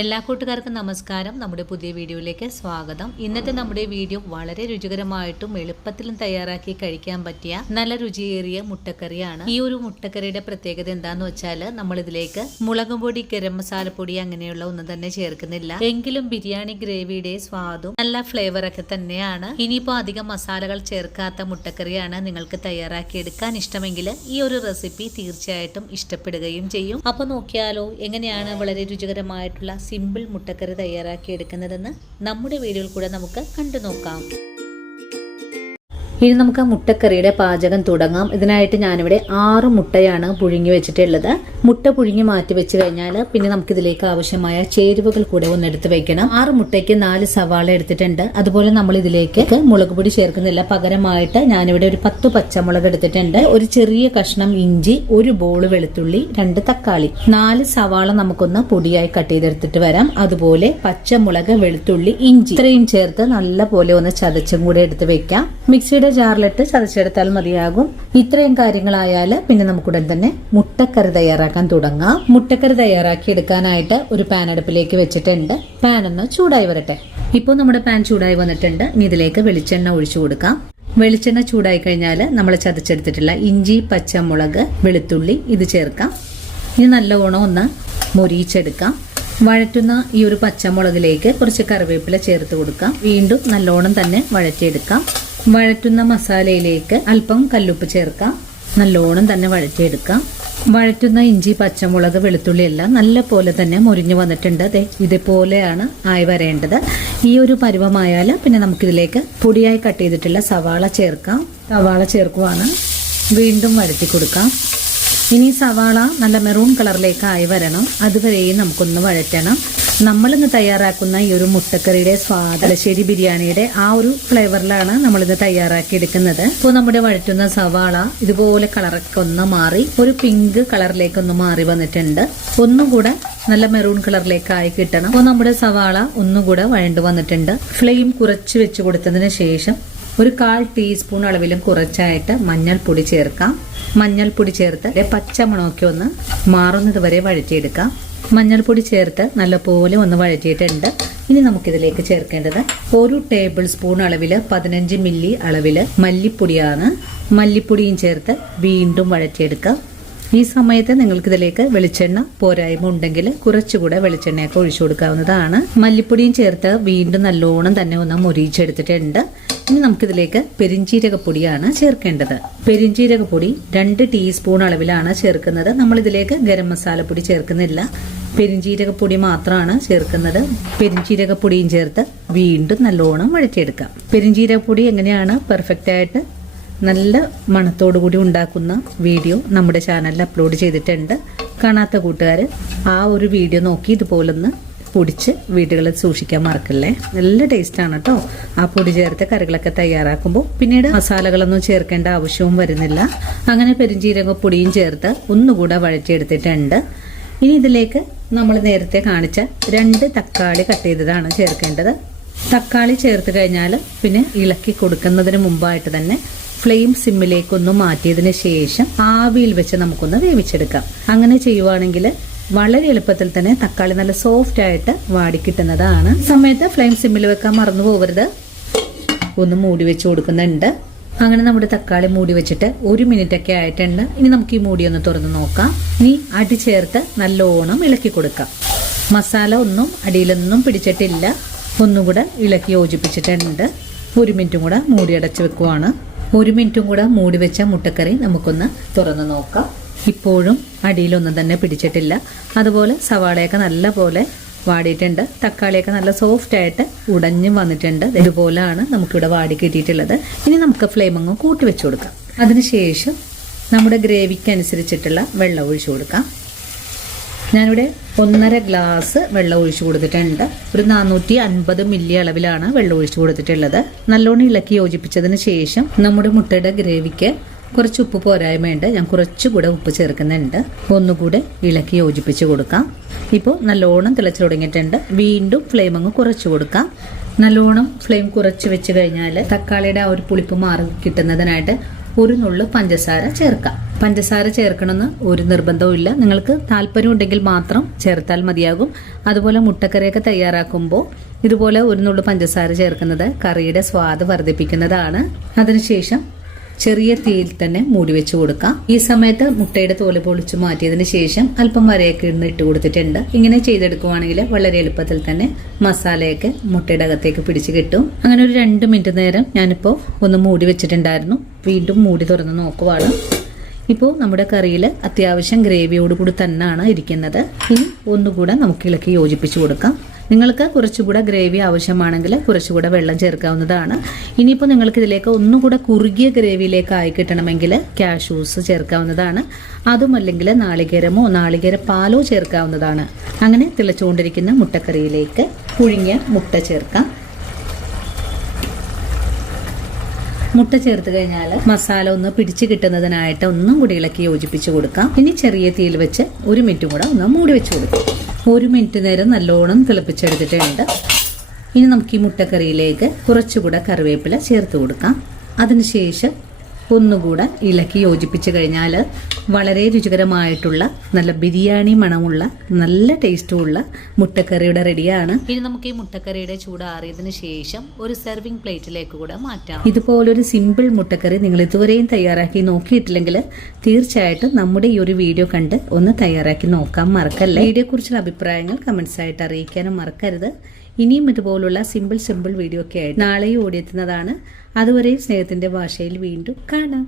എല്ലാ കൂട്ടുകാർക്കും നമസ്കാരം. നമ്മുടെ പുതിയ വീഡിയോയിലേക്ക് സ്വാഗതം. ഇന്നത്തെ നമ്മുടെ വീഡിയോ വളരെ രുചികരമായിട്ടും എളുപ്പത്തിലും തയ്യാറാക്കി കഴിക്കാൻ പറ്റിയ നല്ല രുചിയേറിയ മുട്ടക്കറിയാണ്. ഈ ഒരു മുട്ടക്കറിയുടെ പ്രത്യേകത എന്താന്ന് വെച്ചാൽ നമ്മൾ ഇതിലേക്ക് മുളകും പൊടി, ഗരം മസാലപ്പൊടി അങ്ങനെയുള്ള ഒന്നും തന്നെ ചേർക്കുന്നില്ല. എങ്കിലും ബിരിയാണി ഗ്രേവിയുടെ സ്വാദും നല്ല ഫ്ലേവറൊക്കെ തന്നെയാണ്. ഇനിയിപ്പോൾ അധികം മസാലകൾ ചേർക്കാത്ത മുട്ടക്കറിയാണ് നിങ്ങൾക്ക് തയ്യാറാക്കി എടുക്കാൻ ഇഷ്ടമെങ്കിൽ ഈ ഒരു റെസിപ്പി തീർച്ചയായിട്ടും ഇഷ്ടപ്പെടുകയും ചെയ്യും. അപ്പോൾ നോക്കിയാലോ എങ്ങനെയാണ് വളരെ രുചികരമായിട്ടുള്ള സിമ്പിൾ മുട്ടക്കറി തയ്യാറാക്കി എടുക്കുന്നതെന്ന് നമ്മുടെ വീഡിയോയിൽ കൂടെ നമുക്ക് കണ്ടു നോക്കാം. ഇനി നമുക്ക് മുട്ടക്കറിയുടെ പാചകം തുടങ്ങാം. ഇതിനായിട്ട് ഞാനിവിടെ 6 മുട്ടയാണ് പുഴുങ്ങി വെച്ചിട്ടുള്ളത്. മുട്ട പുഴുങ്ങി മാറ്റി വെച്ച് കഴിഞ്ഞാൽ പിന്നെ നമുക്കിതിലേക്ക് ആവശ്യമായ ചേരുവകൾ കൂടെ ഒന്നെടുത്ത് വെക്കണം. 6 മുട്ടയ്ക്ക് 4 സവാള എടുത്തിട്ടുണ്ട്. അതുപോലെ നമ്മൾ ഇതിലേക്ക് മുളക് പൊടി ചേർക്കുന്നില്ല. പകരമായിട്ട് ഞാനിവിടെ ഒരു 10 പച്ചമുളക് എടുത്തിട്ടുണ്ട്, ഒരു ചെറിയ കഷ്ണം ഇഞ്ചി, ഒരു ബോൾ വെളുത്തുള്ളി, 2 തക്കാളി, 4 സവാള നമുക്കൊന്ന് പൊടിയായി കട്ട് ചെയ്തെടുത്തിട്ട് വരാം. അതുപോലെ പച്ചമുളക്, വെളുത്തുള്ളി, ഇഞ്ചി ഇത്രയും ചേർത്ത് നല്ല പോലെ ഒന്ന് ചതച്ചും കൂടെ എടുത്ത് വെക്കാം. മിക്സിയുടെ ജാറിലിട്ട് ചതച്ചെടുത്താൽ മതിയാകും. ഇത്രയും കാര്യങ്ങളായാൽ പിന്നെ നമുക്കുടൻ തന്നെ മുട്ടക്കറി തയ്യാറാക്കാൻ തുടങ്ങാം. മുട്ടക്കറി തയ്യാറാക്കി എടുക്കാനായിട്ട് ഒരു പാൻ അടുപ്പിലേക്ക് വെച്ചിട്ടുണ്ട്. പാൻ ഒന്ന് ചൂടായി വരട്ടെ. ഇപ്പോൾ നമ്മുടെ പാൻ ചൂടായി വന്നിട്ടുണ്ട്. ഇനി ഇതിലേക്ക് വെളിച്ചെണ്ണ ഒഴിച്ചു കൊടുക്കാം. വെളിച്ചെണ്ണ ചൂടായി കഴിഞ്ഞാൽ നമ്മൾ ചതച്ചെടുത്തിട്ടുള്ള ഇഞ്ചി, പച്ചമുളക്, വെളുത്തുള്ളി ഇത് ചേർക്കാം. ഇനി നല്ലവണ്ണം ഒന്ന് മൊരിയിച്ചെടുക്കാം. വഴറ്റുന്ന ഈ ഒരു പച്ചമുളകിലേക്ക് കുറച്ച് കറിവേപ്പില ചേർത്ത് കൊടുക്കാം. വീണ്ടും നല്ലോണം തന്നെ വഴറ്റിയെടുക്കാം. വഴറ്റുന്ന മസാലയിലേക്ക് അല്പം കല്ലുപ്പ് ചേർക്കാം. നല്ലോണം തന്നെ വഴറ്റിയെടുക്കാം. വഴറ്റുന്ന ഇഞ്ചി, പച്ചമുളക്, വെളുത്തുള്ളി എല്ലാം നല്ല പോലെ തന്നെ മുരിഞ്ഞു വന്നിട്ടുണ്ട്. ഇതേപോലെയാണ് ആയി വരേണ്ടത്. ഈ ഒരു പരുവമായാൽ പിന്നെ നമുക്കിതിലേക്ക് പൊടിയായി കട്ട് ചെയ്തിട്ടുള്ള സവാള ചേർക്കാം. സവാള ചേർക്കുവാണ്. വീണ്ടും വഴറ്റി കൊടുക്കാം. ഇനി സവാള നല്ല മെറൂൺ കളറിലേക്ക് ആയി വരണം. അതുവരെയും നമുക്കൊന്ന് വഴറ്റണം. നമ്മളിന്ന് തയ്യാറാക്കുന്ന ഈ ഒരു മുട്ടക്കറിയുടെ സ്വാദ് തലശ്ശേരി ബിരിയാണിയുടെ ആ ഒരു ഫ്ലേവറിലാണ് നമ്മളിത് തയ്യാറാക്കി എടുക്കുന്നത്. ഇപ്പോൾ നമ്മുടെ വഴറ്റുന്ന സവാള ഇതുപോലെ കളറൊക്കെ ഒന്ന് മാറി ഒരു പിങ്ക് കളറിലേക്ക് ഒന്ന് മാറി വന്നിട്ടുണ്ട്. ഒന്നുകൂടെ നല്ല മെറൂൺ കളറിലേക്ക് ആയി കിട്ടണം. അപ്പോൾ നമ്മുടെ സവാള ഒന്നുകൂടെ വഴണ്ടു വന്നിട്ടുണ്ട്. ഫ്ലെയിം കുറച്ച് വെച്ച് കൊടുത്തതിന് ശേഷം ഒരു 1/4 ടീസ്പൂൺ അളവിലും കുറച്ചായിട്ട് മഞ്ഞൾപ്പൊടി ചേർക്കാം. മഞ്ഞൾപ്പൊടി ചേർത്ത് പച്ചമണമൊക്കെ ഒന്ന് മാറുന്നത് വരെ വഴറ്റിയെടുക്കാം. മഞ്ഞൾപ്പൊടി ചേർത്ത് നല്ലപോലെ ഒന്ന് വഴറ്റിയിട്ടുണ്ട്. ഇനി നമുക്കിതിലേക്ക് ചേർക്കേണ്ടത് 1 ടേബിൾ സ്പൂൺ അളവിൽ 15 മില്ലി അളവിൽ മല്ലിപ്പൊടിയാണ്. മല്ലിപ്പൊടിയും ചേർത്ത് വീണ്ടും വഴറ്റിയെടുക്കാം. ഈ സമയത്ത് നിങ്ങൾക്കിതിലേക്ക് വെളിച്ചെണ്ണ പോരായ്മ ഉണ്ടെങ്കിൽ കുറച്ചുകൂടെ വെളിച്ചെണ്ണയൊക്കെ ഒഴിച്ചു കൊടുക്കാവുന്നതാണ്. മല്ലിപ്പൊടിയും ചേർത്ത് വീണ്ടും നല്ലോണം തന്നെ ഒന്ന് മൊരിയിച്ചെടുത്തിട്ടുണ്ട്. ഇനി നമുക്കിതിലേക്ക് പെരിഞ്ജീരകപ്പൊടിയാണ് ചേർക്കേണ്ടത്. പെരിഞ്ജീരകപ്പൊടി 2 ടീസ്പൂൺ അളവിലാണ് ചേർക്കുന്നത്. നമ്മളിതിലേക്ക് ഗരം മസാലപ്പൊടി ചേർക്കുന്നില്ല, പെരിഞ്ജീരകപ്പൊടി മാത്രമാണ് ചേർക്കുന്നത്. പെരിഞ്ജീരകപ്പൊടിയും ചേർത്ത് വീണ്ടും നല്ലോണം വഴറ്റിയെടുക്കാം. പെരിഞ്ജീരകപ്പൊടി എങ്ങനെയാണ് പെർഫെക്റ്റ് ആയിട്ട് നല്ല മണത്തോടുകൂടി ഉണ്ടാക്കുന്ന വീഡിയോ നമ്മുടെ ചാനലിൽ അപ്ലോഡ് ചെയ്തിട്ടുണ്ട്. കാണാത്ത കൂട്ടുകാർ ആ ഒരു വീഡിയോ നോക്കി ഇതുപോലൊന്ന് പൊടിച്ച് വീടുകളിൽ സൂക്ഷിക്കാൻ മറക്കല്ലേ. നല്ല ടേസ്റ്റാണ് കേട്ടോ. ആ പൊടി ചേർത്ത് കറികളൊക്കെ തയ്യാറാക്കുമ്പോൾ പിന്നീട് മസാലകളൊന്നും ചേർക്കേണ്ട ആവശ്യവും വരുന്നില്ല. അങ്ങനെ പെരിഞ്ജീരകപ്പൊടിയും ചേർത്ത് ഒന്നുകൂടെ വഴറ്റിയെടുത്തിട്ടുണ്ട്. ഇനി ഇതിലേക്ക് നമ്മൾ നേരത്തെ കാണിച്ച 2 തക്കാളി കട്ട് ചെയ്തതാണ് ചേർക്കേണ്ടത്. തക്കാളി ചേർത്ത് കഴിഞ്ഞാൽ പിന്നെ ഇളക്കി കൊടുക്കുന്നതിന് മുമ്പായിട്ട് തന്നെ ഫ്ലെയിം സിമ്മിലേക്കൊന്ന് മാറ്റിയതിന് ശേഷം ആവിയിൽ വെച്ച് നമുക്കൊന്ന് വേവിച്ചെടുക്കാം. അങ്ങനെ ചെയ്യുവാണെങ്കിൽ വളരെ എളുപ്പത്തിൽ തന്നെ തക്കാളി നല്ല സോഫ്റ്റ് ആയിട്ട് വാടിക്കിട്ടുന്നതാണ്. സമയത്ത് ഫ്ലെയിം സിമ്മിൽ വെക്കാൻ മറന്നു പോകരുത്. ഒന്ന് മൂടി വെച്ച് കൊടുക്കുന്നുണ്ട്. അങ്ങനെ നമ്മുടെ തക്കാളി മൂടി വെച്ചിട്ട് 1 മിനിറ്റ് ഒക്കെ ആയിട്ടുണ്ട്. ഇനി നമുക്ക് ഈ മൂടി ഒന്ന് തുറന്ന് നോക്കാം. ഇനി അടി ചേർത്ത് നല്ലോണം ഇളക്കി കൊടുക്കാം. മസാല ഒന്നും അടിയിലൊന്നും പിടിച്ചിട്ടില്ല. ഒന്നുകൂടെ ഇളക്കി യോജിപ്പിച്ചിട്ടുണ്ട്. 1 മിനിറ്റും കൂടെ മൂടി അടച്ച് വെക്കുവാണ്. 1 മിനിറ്റും കൂടെ മൂടി വെച്ച മുട്ടക്കറി നമുക്കൊന്ന് തുറന്ന് നോക്കാം. ഇപ്പോഴും അടിയിലൊന്നും തന്നെ പിടിച്ചിട്ടില്ല. അതുപോലെ സവാളയൊക്കെ നല്ല പോലെ വാടിയിട്ടുണ്ട്. തക്കാളിയൊക്കെ നല്ല സോഫ്റ്റ് ആയിട്ട് ഉടഞ്ഞും വന്നിട്ടുണ്ട്. ഇതുപോലെയാണ് നമുക്കിവിടെ വാടി കിട്ടിയിട്ടുള്ളത്. ഇനി നമുക്ക് ഫ്ലെയിം അങ്ങ് കൂട്ടി വെച്ച് കൊടുക്കാം. അതിനുശേഷം നമ്മുടെ ഗ്രേവിക്ക് അനുസരിച്ചിട്ടുള്ള വെള്ളം ഒഴിച്ചു കൊടുക്കാം. ഞാനിവിടെ 1.5 ഗ്ലാസ് വെള്ളം ഒഴിച്ചു കൊടുത്തിട്ടുണ്ട്. ഒരു 450 മില്ലി അളവിലാണ് വെള്ളം ഒഴിച്ചു കൊടുത്തിട്ടുള്ളത്. നല്ലോണം ഇളക്കി യോജിപ്പിച്ചതിന് ശേഷം നമ്മുടെ മുട്ടയുടെ ഗ്രേവിക്ക് കുറച്ച് ഉപ്പ് പോരായ്മയുണ്ട്. ഞാൻ കുറച്ചുകൂടെ ഉപ്പ് ചേർക്കുന്നുണ്ട്. ഒന്നുകൂടെ ഇളക്കി യോജിപ്പിച്ച് കൊടുക്കാം. ഇപ്പോൾ നല്ലോണം തിളച്ചു തുടങ്ങിയിട്ടുണ്ട്. വീണ്ടും ഫ്ലെയിം അങ്ങ് കുറച്ച് കൊടുക്കാം. നല്ലോണം ഫ്ലെയിം കുറച്ച് വെച്ച് കഴിഞ്ഞാൽ തക്കാളിയുടെ ആ ഒരു പുളിപ്പ് മാറി കിട്ടുന്നതിനായിട്ട് ഒരു നുള്ളു പഞ്ചസാര ചേർക്കാം. പഞ്ചസാര ചേർക്കണമെന്ന് ഒരു നിർബന്ധവും ഇല്ല, നിങ്ങൾക്ക് താല്പര്യം ഉണ്ടെങ്കിൽ മാത്രം ചേർത്താൽ മതിയാകും. അതുപോലെ മുട്ടക്കറിയൊക്കെ തയ്യാറാക്കുമ്പോൾ ഇതുപോലെ ഒരു നുള്ളു പഞ്ചസാര ചേർക്കുന്നത് കറിയുടെ സ്വാദ് വർദ്ധിപ്പിക്കുന്നതാണ്. അതിനുശേഷം ചെറിയ തീയിൽ തന്നെ മൂടി വെച്ച് കൊടുക്കാം. ഈ സമയത്ത് മുട്ടയുടെ തോല് പൊളിച്ച് മാറ്റിയതിന് ശേഷം അല്പം വരയൊക്കെ ഇട്ട് കൊടുത്തിട്ടുണ്ട്. ഇങ്ങനെ ചെയ്തെടുക്കുവാണെങ്കിൽ വളരെ എളുപ്പത്തിൽ തന്നെ മസാലയൊക്കെ മുട്ടയുടെ അകത്തേക്ക് പിടിച്ച് കിട്ടും. അങ്ങനെ ഒരു 2 മിനിറ്റ് നേരം ഞാനിപ്പോൾ ഒന്ന് മൂടി വെച്ചിട്ടുണ്ടായിരുന്നു. വീണ്ടും മൂടി തുറന്ന് നോക്കുവാണ്. ഇപ്പോൾ നമ്മുടെ കറിയിൽ അത്യാവശ്യം ഗ്രേവിയോട് കൂടി തന്നെയാണ് ഇരിക്കുന്നത്. ഇനി ഒന്നുകൂടെ നമുക്ക് ഇളക്കി യോജിപ്പിച്ച് കൊടുക്കാം. നിങ്ങൾക്ക് കുറച്ചുകൂടെ ഗ്രേവി ആവശ്യമാണെങ്കിൽ കുറച്ചുകൂടെ വെള്ളം ചേർക്കാവുന്നതാണ്. ഇനിയിപ്പോൾ നിങ്ങൾക്ക് ഇതിലേക്ക് ഒന്നുകൂടെ കുറുകിയ ഗ്രേവിയിലേക്ക് ആയി കിട്ടണമെങ്കിൽ കാഷ്യൂസ് ചേർക്കാവുന്നതാണ്. അതുമല്ലെങ്കിൽ നാളികേരമോ നാളികേര പാലോ ചേർക്കാവുന്നതാണ്. അങ്ങനെ തിളച്ചുകൊണ്ടിരിക്കുന്ന മുട്ടക്കറിയിലേക്ക് പുഴുങ്ങിയ മുട്ട ചേർക്കാം. മുട്ട ചേർത്ത് കഴിഞ്ഞാൽ മസാല ഒന്ന് പിടിച്ചു കിട്ടുന്നതിനായിട്ട് ഒന്നും കൂടി ഇളക്കി യോജിപ്പിച്ച് കൊടുക്കാം. ഇനി ചെറിയ തീയിൽ വെച്ച് 1 മിനിറ്റ് കൂടെ ഒന്ന് മൂടി വെച്ച് കൊടുക്കാം. 1 മിനിറ്റ് നേരം നല്ലോണം തിളപ്പിച്ചെടുത്തിട്ടുണ്ട്. ഇനി നമുക്ക് ഈ മുട്ടക്കറിയിലേക്ക് കുറച്ചുകൂടെ കറിവേപ്പില ചേർത്ത് കൊടുക്കാം. അതിനുശേഷം ഒന്നുകൂടെ ഇളക്കി യോജിപ്പിച്ച് കഴിഞ്ഞാൽ വളരെ രുചികരമായിട്ടുള്ള നല്ല ബിരിയാണി മണമുള്ള നല്ല ടേസ്റ്റുമുള്ള മുട്ടക്കറിയുടെ റെഡിയാണ്. ഇനി നമുക്ക് ഈ മുട്ടക്കറിയുടെ ചൂടാറിയതിന് ശേഷം ഒരു സെർവിങ് പ്ലേറ്റിലേക്ക് കൂടെ മാറ്റാം. ഇതുപോലൊരു സിമ്പിൾ മുട്ടക്കറി നിങ്ങൾ ഇതുവരെയും തയ്യാറാക്കി നോക്കിയിട്ടില്ലെങ്കിൽ തീർച്ചയായിട്ടും നമ്മുടെ ഈ ഒരു വീഡിയോ കണ്ട് ഒന്ന് തയ്യാറാക്കി നോക്കാൻ മറക്കല്ലേ. വീഡിയോ കുറിച്ചുള്ള അഭിപ്രായങ്ങൾ കമന്റ്സ് ആയിട്ട് അറിയിക്കാനും മറക്കരുത്. ഇനിയും ഇതുപോലുള്ള സിമ്പിൾ വീഡിയോ ഒക്കെ ആയിട്ട് നാളെയും ഓടിയെത്തുന്നതാണ്. അതുവരെ സ്നേഹത്തിന്റെ ഭാഷയിൽ വീണ്ടും കാണാം.